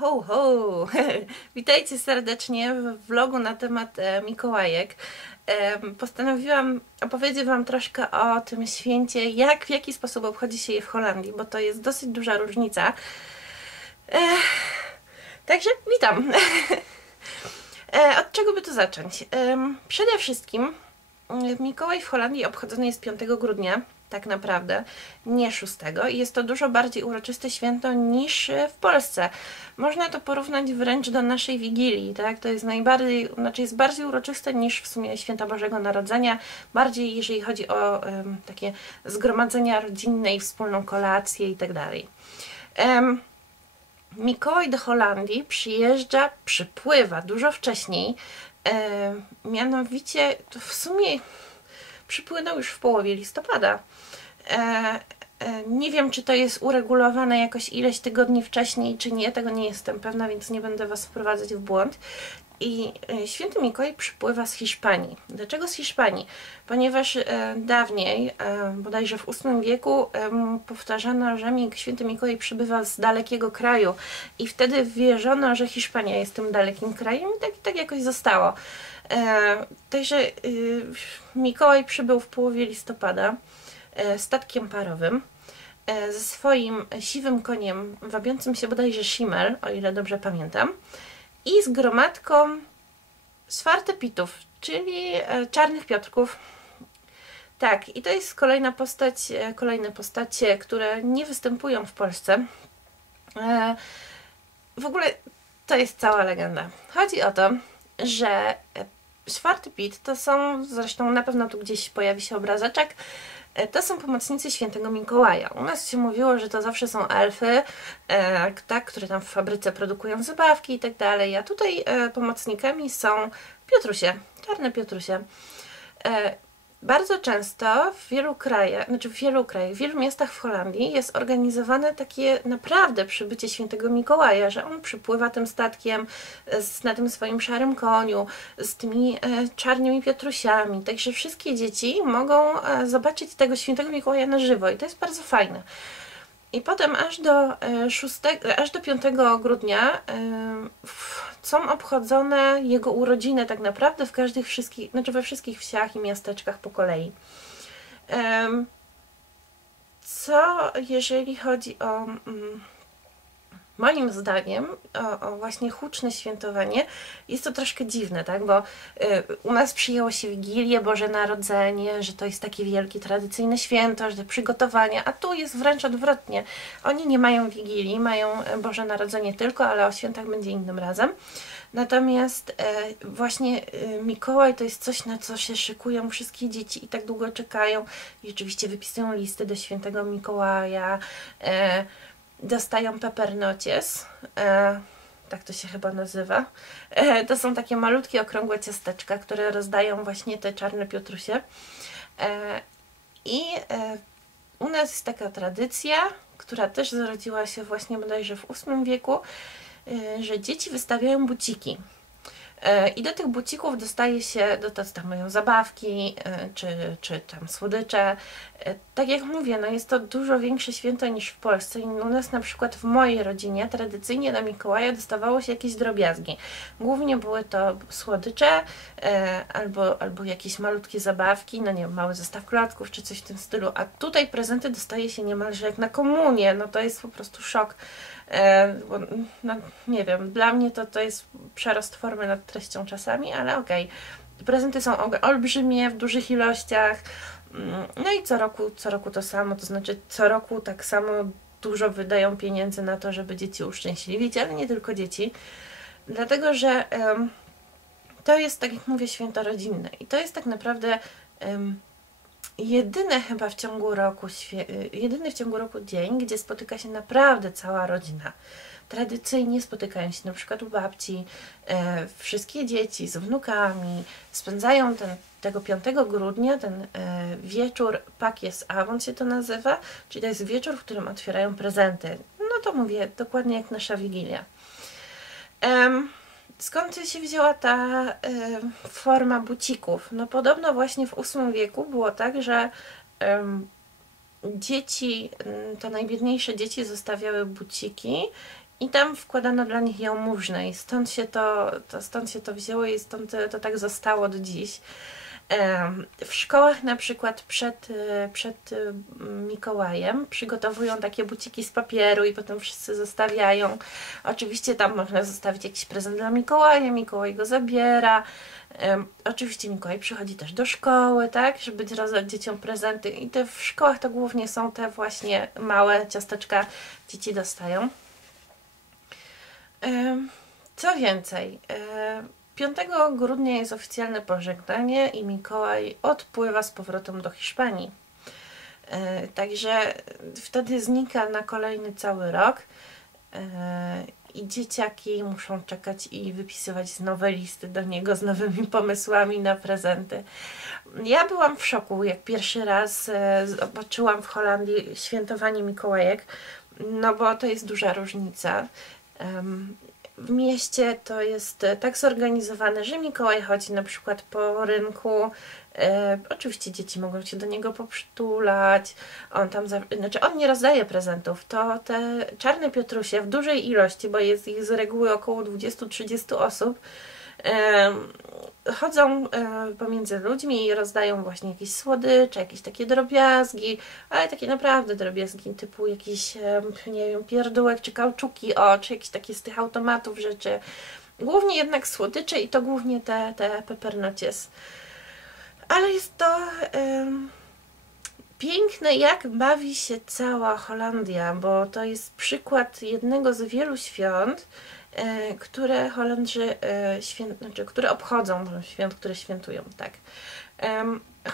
ho, ho! Witajcie serdecznie w vlogu na temat e, Mikołajek. Postanowiłam opowiedzieć Wam troszkę o tym święcie, jak, w jaki sposób obchodzi się je w Holandii, bo to jest dosyć duża różnica. Także witam! E, od czego by tu zacząć? Przede wszystkim e, Mikołaj w Holandii obchodzony jest 5 grudnia tak naprawdę, nie 6. I jest to dużo bardziej uroczyste święto niż w Polsce. Można to porównać wręcz do naszej Wigilii, tak? To jest najbardziej, znaczy jest bardziej uroczyste niż w sumie święta Bożego Narodzenia, bardziej jeżeli chodzi o um, takie zgromadzenia rodzinne i wspólną kolację i tak dalej. Um, Mikołaj do Holandii przyjeżdża, przypływa dużo wcześniej, e, mianowicie w sumie przypłynął już w połowie listopada. E, e, nie wiem, czy to jest uregulowane jakoś ileś tygodni wcześniej, czy nie, tego nie jestem pewna, więc nie będę Was wprowadzać w błąd. I e, święty Mikołaj przypływa z Hiszpanii. Dlaczego z Hiszpanii? Ponieważ dawniej, bodajże w VIII wieku, powtarzano, że święty Mikołaj przybywa z dalekiego kraju i wtedy wierzono, że Hiszpania jest tym dalekim krajem i tak, tak jakoś zostało. Także y, Mikołaj przybył w połowie listopada statkiem parowym e, ze swoim siwym koniem wabiącym się bodajże Schimmel, o ile dobrze pamiętam, i z gromadką Swartepitów, czyli czarnych piotrków. Tak, i to jest kolejna postać, kolejne postacie, które nie występują w Polsce. W ogóle to jest cała legenda. Chodzi o to, że czwarty pit to są, zresztą na pewno tu gdzieś pojawi się obrazeczek, e, to są pomocnicy świętego Mikołaja. U nas się mówiło, że to zawsze są elfy, e, tak, które tam w fabryce produkują zabawki i tak dalej, a tutaj e, pomocnikami są Piotrusie, czarne Piotrusie. E, bardzo często w wielu krajach, znaczy w wielu krajach, w wielu miastach w Holandii jest organizowane takie naprawdę przybycie świętego Mikołaja, że on przypływa tym statkiem z, na tym swoim szarym koniu, z tymi e, czarnymi piotrusiami. Także wszystkie dzieci mogą e, zobaczyć tego świętego Mikołaja na żywo i to jest bardzo fajne. I potem aż do, 6, e, aż do 5 grudnia e, są obchodzone jego urodziny tak naprawdę w każdych wszystkich, znaczy we wszystkich wsiach i miasteczkach po kolei. Co jeżeli chodzi o mm, moim zdaniem o, o, właśnie huczne świętowanie jest to troszkę dziwne, tak? Bo y, u nas przyjęło się Wigilię, Boże Narodzenie, że to jest takie wielkie tradycyjne święto, że przygotowania, a tu jest wręcz odwrotnie. Oni nie mają Wigilii, mają e, Boże Narodzenie tylko, ale o świętach będzie innym razem. Natomiast e, właśnie e, Mikołaj to jest coś, na co się szykują wszystkie dzieci i tak długo czekają. I oczywiście wypisują listy do świętego Mikołaja. Dostają pepernocies, e, tak to się chyba nazywa. E, to są takie malutkie, okrągłe ciasteczka, które rozdają właśnie te czarne piotrusie. E, I e, u nas jest taka tradycja, która też zrodziła się właśnie bodajże w VIII wieku, e, że dzieci wystawiają buciki. E, I do tych bucików dostaje się, do to tam mają zabawki, e, czy, czy tam słodycze. E, tak jak mówię, no jest to dużo większe święto niż w Polsce i u nas na przykład w mojej rodzinie tradycyjnie na Mikołaja dostawało się jakieś drobiazgi. Głównie były to słodycze albo, albo jakieś malutkie zabawki, no nie wiem, mały zestaw klocków czy coś w tym stylu, a tutaj prezenty dostaje się niemalże jak na komunię, no to jest po prostu szok. E, no, nie wiem, dla mnie to, to jest przerost formy nad treścią czasami, ale okej. Okay. Prezenty są olbrzymie, w dużych ilościach. Mm, no i co roku, co roku to samo, to znaczy co roku tak samo dużo wydają pieniędzy na to, żeby dzieci uszczęśliwić, ale nie tylko dzieci. Dlatego, że to jest, tak jak mówię, święto rodzinne i to jest tak naprawdę um, jedyne chyba w ciągu roku, jedyny w ciągu roku dzień, gdzie spotyka się naprawdę cała rodzina. Tradycyjnie spotykają się na przykład u babci, e, wszystkie dzieci z wnukami, spędzają ten, tego 5 grudnia ten e, wieczór Pakies Avon się to nazywa, czyli to jest wieczór, w którym otwierają prezenty. No to mówię, dokładnie jak nasza Wigilia. Skąd się wzięła ta y, forma bucików? No podobno właśnie w VIII wieku było tak, że y, dzieci, te najbiedniejsze dzieci zostawiały buciki i tam wkładano dla nich jałmużnę i stąd się to, to, stąd się to wzięło i stąd to tak zostało do dziś. W szkołach na przykład przed, e, przed e, Mikołajem przygotowują takie buciki z papieru i potem wszyscy zostawiają. Oczywiście tam można zostawić jakiś prezent dla Mikołaja, Mikołaj go zabiera. Oczywiście Mikołaj przychodzi też do szkoły, tak, żeby rozdać dzieciom prezenty i te w szkołach to głównie są te właśnie małe ciasteczka dzieci dostają. Co więcej, 5 grudnia jest oficjalne pożegnanie i Mikołaj odpływa z powrotem do Hiszpanii. E, także wtedy znika na kolejny cały rok e, i dzieciaki muszą czekać i wypisywać nowe listy do niego z nowymi pomysłami na prezenty. Ja byłam w szoku, jak pierwszy raz e, zobaczyłam w Holandii świętowanie Mikołajek, no bo to jest duża różnica w mieście to jest e, tak zorganizowane, że Mikołaj chodzi na przykład po rynku. E, oczywiście dzieci mogą się do niego poprzytulać. On tam, za, znaczy on nie rozdaje prezentów. To te czarne piotrusie w dużej ilości, bo jest ich z reguły około 20-30 osób, chodzą pomiędzy ludźmi i rozdają właśnie jakieś słodycze, jakieś takie drobiazgi, ale takie naprawdę drobiazgi typu jakiś, nie wiem, pierdółek czy kauczuki, o, czy jakieś takie z tych automatów rzeczy. Głównie jednak słodycze i to głównie te, te pepernocies. Ale jest to piękne, jak bawi się cała Holandia, bo to jest przykład jednego z wielu świąt, które Holendrzy e, święt, znaczy, które obchodzą świąt, które świętują, tak.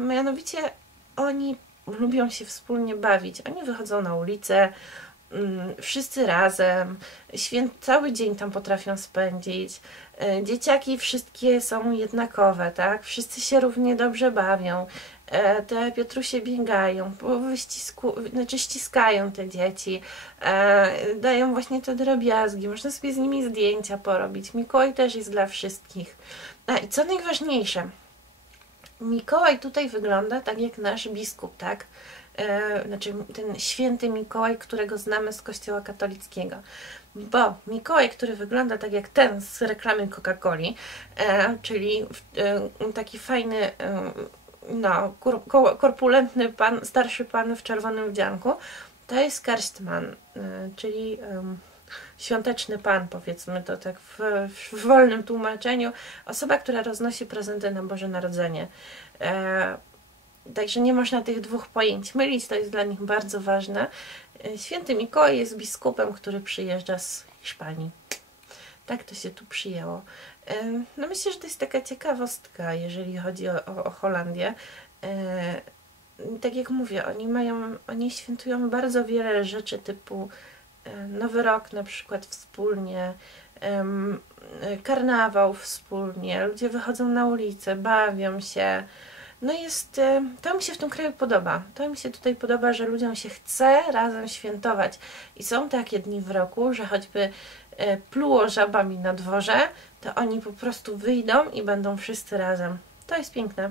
Mianowicie oni lubią się wspólnie bawić. Oni wychodzą na ulicę, mm, wszyscy razem, święt, cały dzień tam potrafią spędzić. E, dzieciaki wszystkie są jednakowe, tak? Wszyscy się równie dobrze bawią. E, te Piotrusie biegają, wyścisku, znaczy ściskają te dzieci, e, dają właśnie te drobiazgi, można sobie z nimi zdjęcia porobić. Mikołaj też jest dla wszystkich. A i co najważniejsze, Mikołaj tutaj wygląda tak jak nasz biskup, tak? E, znaczy ten święty Mikołaj, którego znamy z kościoła katolickiego. Bo Mikołaj, który wygląda tak jak ten z reklamy Coca-Coli, czyli taki fajny no, korpulentny pan, starszy pan w czerwonym wdzianku, to jest Karstman, y, czyli um, świąteczny pan, powiedzmy to tak w, w, wolnym tłumaczeniu, osoba, która roznosi prezenty na Boże Narodzenie. E, także nie można tych dwóch pojęć mylić, to jest dla nich bardzo ważne. E, święty Mikołaj jest biskupem, który przyjeżdża z Hiszpanii. Tak to się tu przyjęło. No myślę, że to jest taka ciekawostka, jeżeli chodzi o, o, o Holandię. Tak jak mówię, oni mają, oni świętują bardzo wiele rzeczy typu Nowy Rok na przykład wspólnie, karnawał wspólnie, ludzie wychodzą na ulicę, bawią się. No jest, to mi się w tym kraju podoba. To mi się tutaj podoba, że ludziom się chce razem świętować. I są takie dni w roku, że choćby E, pluło żabami na dworze, to oni po prostu wyjdą i będą wszyscy razem. To jest piękne.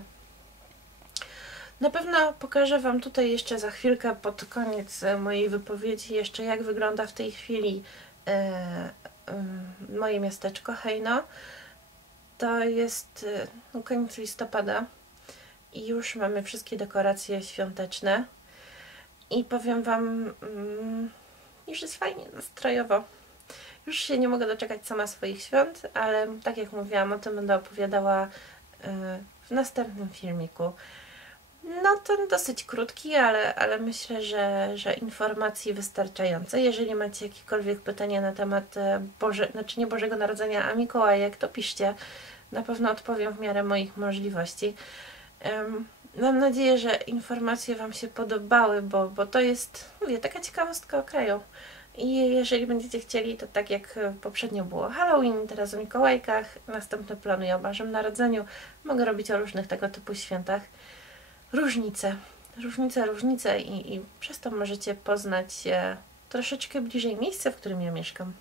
Na pewno pokażę Wam tutaj jeszcze za chwilkę pod koniec mojej wypowiedzi jeszcze jak wygląda w tej chwili e, e, moje miasteczko Hejno. To jest e, no, koniec listopada i już mamy wszystkie dekoracje świąteczne i powiem Wam, mm, już jest fajnie nastrojowo. Już się nie mogę doczekać sama swoich świąt, ale tak jak mówiłam, o tym będę opowiadała y, w następnym filmiku. No ten dosyć krótki, ale, ale myślę, że, że informacji wystarczające. Jeżeli macie jakiekolwiek pytania na temat e, Boże, znaczy nie Bożego Narodzenia, a Mikołajek, to piszcie. Na pewno odpowiem w miarę moich możliwości. Mam nadzieję, że informacje Wam się podobały, bo, bo to jest, mówię, taka ciekawostka o kraju. I jeżeli będziecie chcieli, to tak jak poprzednio było Halloween, teraz o Mikołajkach, następne planuję o Bożym Narodzeniu, mogę robić o różnych tego typu świętach. Różnice, różnice, różnice i, i przez to możecie poznać e, troszeczkę bliżej miejsca, w którym ja mieszkam.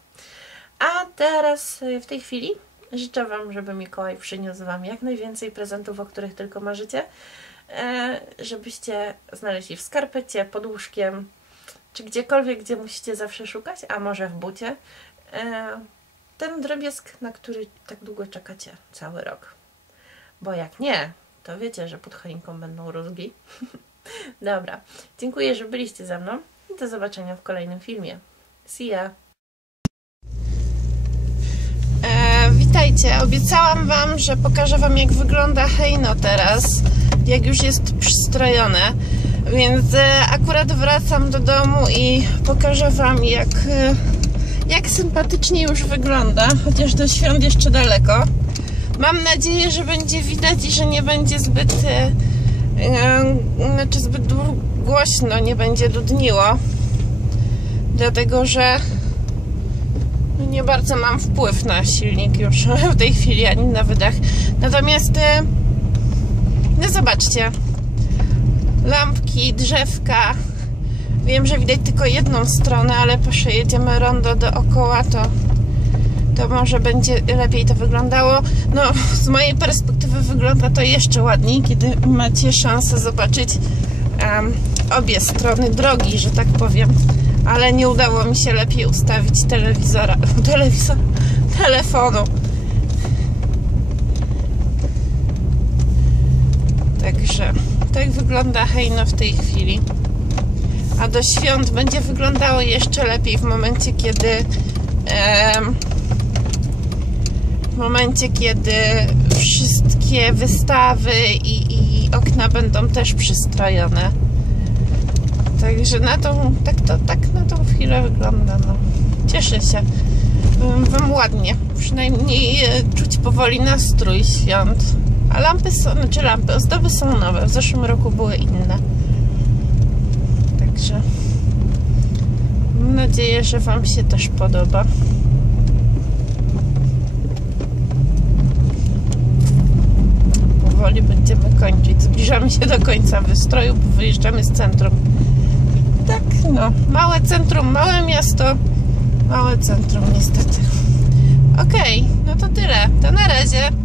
A teraz e, w tej chwili życzę Wam, żeby Mikołaj przyniósł Wam jak najwięcej prezentów, o których tylko marzycie, e, żebyście znaleźli w skarpecie, pod łóżkiem, czy gdziekolwiek, gdzie musicie zawsze szukać, a może w bucie, e, ten drobiazg, na który tak długo czekacie cały rok. Bo jak nie, to wiecie, że pod choinką będą rózgi. Dobra, dziękuję, że byliście ze mną i do zobaczenia w kolejnym filmie. See ya! E, witajcie, obiecałam Wam, że pokażę Wam jak wygląda hejno teraz, jak już jest przystrojone, więc e, akurat wracam do domu i pokażę Wam jak, e, jak sympatycznie już wygląda, chociaż do świąt jeszcze daleko. Mam nadzieję, że będzie widać i że nie będzie zbyt, e, znaczy zbyt głośno, nie będzie dudniło, dlatego że nie bardzo mam wpływ na silnik już w tej chwili, ani na wydech. Natomiast e, no zobaczcie, lampki, drzewka. Wiem, że widać tylko jedną stronę, ale przejedziemy rondo dookoła, to, to może będzie lepiej to wyglądało. No, z mojej perspektywy wygląda to jeszcze ładniej, kiedy macie szansę zobaczyć em, obie strony drogi, że tak powiem. Ale nie udało mi się lepiej ustawić telewizora, telewizor, telefonu. Także tak wygląda hejno w tej chwili. A do świąt będzie wyglądało jeszcze lepiej w momencie, kiedy w momencie, kiedy wszystkie wystawy i, i okna będą też przystrojone. Także na tą, tak to tak na tą chwilę wygląda. No. Cieszę się. Wam ładnie. Przynajmniej e, czuć powoli nastrój świąt. A lampy są, znaczy lampy, ozdoby są nowe. W zeszłym roku były inne. Także mam nadzieję, że Wam się też podoba. Powoli będziemy kończyć. Zbliżamy się do końca wystroju, bo wyjeżdżamy z centrum. No. Małe centrum, małe miasto. Małe centrum, niestety. Okej, no to tyle. To na razie.